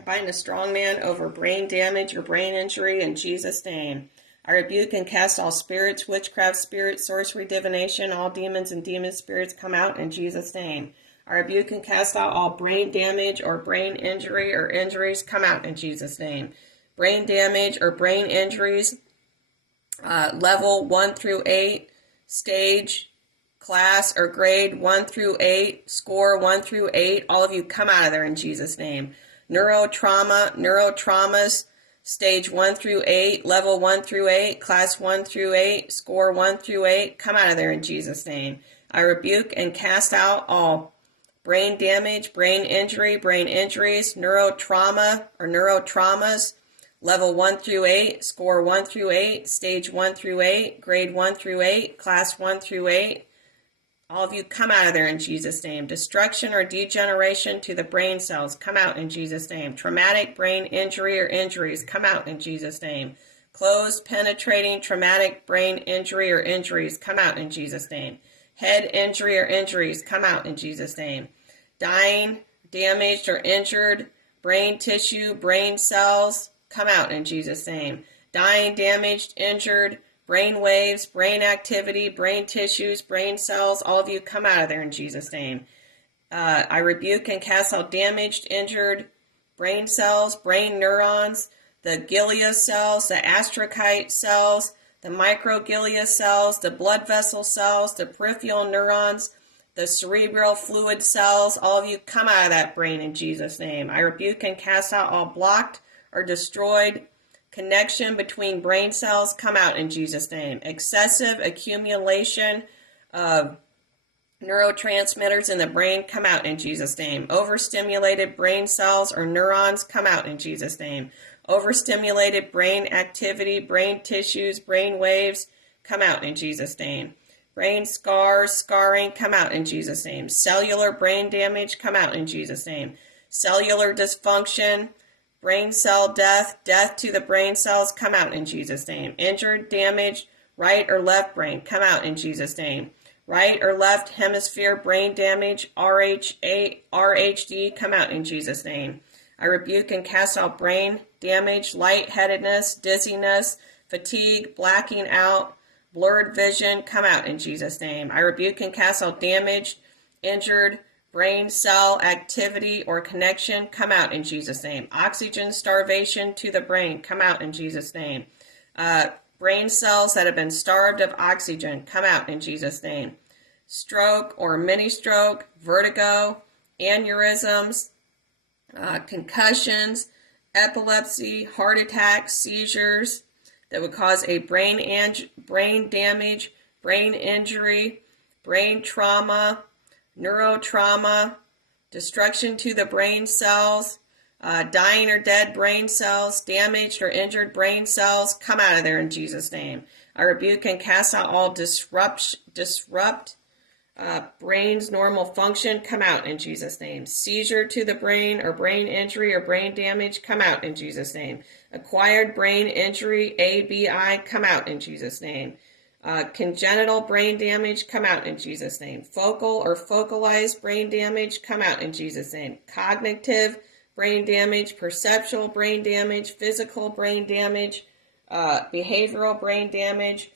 I bind a strong man over brain damage or brain injury in Jesus' name. I rebuke and cast all spirits, witchcraft spirits, sorcery, divination, all demons and demon spirits come out in Jesus' name. I rebuke and cast out all brain damage or brain injury or injuries come out in Jesus' name. Brain damage or brain injuries, level 1 through 8, stage, class, or grade 1 through 8, score 1 through 8, all of you come out of there in Jesus' name. Neurotraumas, stage 1 through 8, level 1 through 8, class 1 through 8, score 1 through 8, come out of there in Jesus' name. I rebuke and cast out all brain damage, brain injury, brain injuries, neurotrauma or neurotraumas, level 1 through 8, score 1 through 8, stage 1 through 8, grade 1 through 8, class 1 through 8. All of you come out of there in Jesus' name. Destruction or degeneration to the brain cells, come out in Jesus' name. Traumatic brain injury or injuries, come out in Jesus' name. Closed, penetrating, traumatic brain injury or injuries, come out in Jesus' name. Head injury or injuries, come out in Jesus' name. Dying, damaged, or injured brain tissue, brain cells, come out in Jesus' name. Dying, damaged, injured brain waves, brain activity, brain tissues, brain cells, all of you come out of there in Jesus' name. I rebuke and cast out damaged, injured brain cells, brain neurons, the glia cells, the astrocyte cells, the microglia cells, the blood vessel cells, the peripheral neurons, the cerebral fluid cells, all of you come out of that brain in Jesus' name. I rebuke and cast out all blocked or destroyed connection between brain cells, come out in Jesus' name. Excessive accumulation of neurotransmitters in the brain, come out in Jesus' name. Overstimulated brain cells or neurons, come out in Jesus' name. Overstimulated brain activity, brain tissues, brain waves, come out in Jesus' name. Brain scars, scarring, come out in Jesus' name. Cellular brain damage, come out in Jesus' name. Cellular dysfunction, brain cell death, death to the brain cells, come out in Jesus' name. Injured, damaged, right or left brain, come out in Jesus' name. Right or left hemisphere brain damage, RHD, come out in Jesus' name. I rebuke and cast out brain damage, lightheadedness, dizziness, fatigue, blacking out, blurred vision, come out in Jesus' name. I rebuke and cast out damaged, injured, brain cell activity or connection, come out in Jesus' name. Oxygen starvation to the brain, come out in Jesus' name. Brain cells that have been starved of oxygen, come out in Jesus' name. Stroke or mini stroke, vertigo, aneurysms, concussions, epilepsy, heart attacks, seizures that would cause a brain damage, brain injury, brain trauma, neurotrauma, destruction to the brain cells, dying or dead brain cells, damaged or injured brain cells, come out of there in Jesus' name. I rebuke and cast out all disrupt brain's normal function, come out in Jesus' name. Seizure to the brain or brain injury or brain damage, come out in Jesus' name. Acquired brain injury, ABI, come out in Jesus' name. Congenital brain damage, come out in Jesus' name. Focal or focalized brain damage, come out in Jesus' name. Cognitive brain damage, perceptual brain damage, physical brain damage, behavioral brain damage,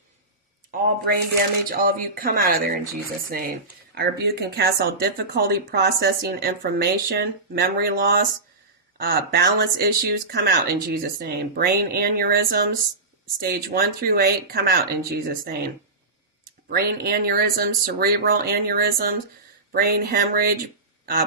all brain damage, all of you come out of there in Jesus' name. I rebuke and cast all difficulty processing information, memory loss, balance issues, come out in Jesus' name. Brain aneurysms, stage 1 through 8, come out in Jesus' name. Brain aneurysms, cerebral aneurysms, brain hemorrhage,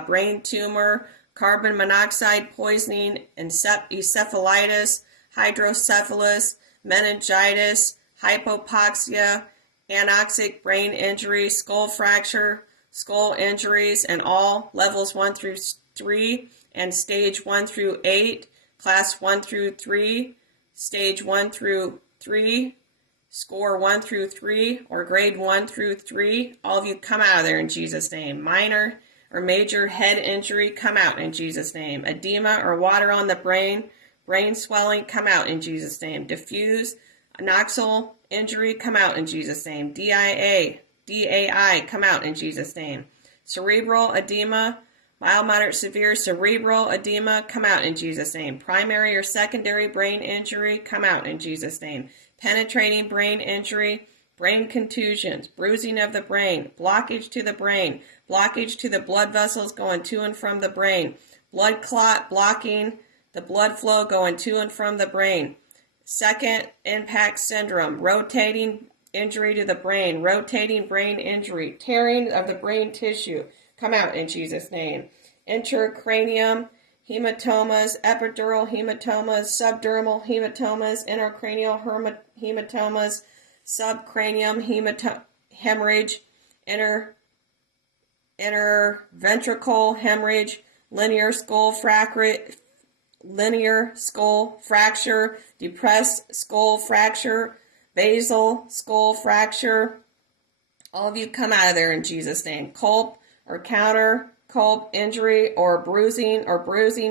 brain tumor, carbon monoxide poisoning, encephalitis, hydrocephalus, meningitis, hypoxia, anoxic brain injury, skull fracture, skull injuries, and all levels 1 through 3 and stage 1 through 8, class 1 through 3, stage 1 through 3, score 1 through 3, or grade 1 through 3, all of you come out of there in Jesus' name. Minor or major head injury, come out in Jesus' name. Edema or water on the brain, brain swelling, come out in Jesus' name. Diffuse anoxal injury, come out in Jesus' name. DAI, come out in Jesus' name. Cerebral edema Mild, moderate, severe cerebral edema, come out in Jesus' name. Primary or secondary brain injury, come out in Jesus' name. Penetrating brain injury, brain contusions, bruising of the brain, blockage to the brain, blockage to the blood vessels going to and from the brain, blood clot blocking the blood flow going to and from the brain. Second impact syndrome, rotating injury to the brain, rotating brain injury, tearing of the brain tissue, come out in Jesus' name. Intracranium hematomas, epidural hematomas, subdermal hematomas, intracranial hematomas, subcranium hemorrhage, interventricular hemorrhage, linear skull fracture, depressed skull fracture, basal skull fracture. All of you come out of there in Jesus' name. Culp or counter culp injury or bruising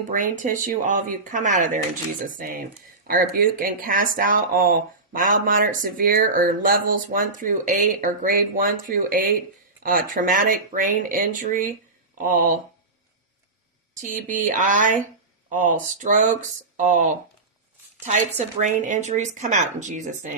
brain tissue. All of you come out of there in Jesus' name. I rebuke and cast out all mild, moderate, severe, or levels 1 through 8, or grade 1 through 8, traumatic brain injury, all TBI, all strokes, all types of brain injuries, come out in Jesus' name.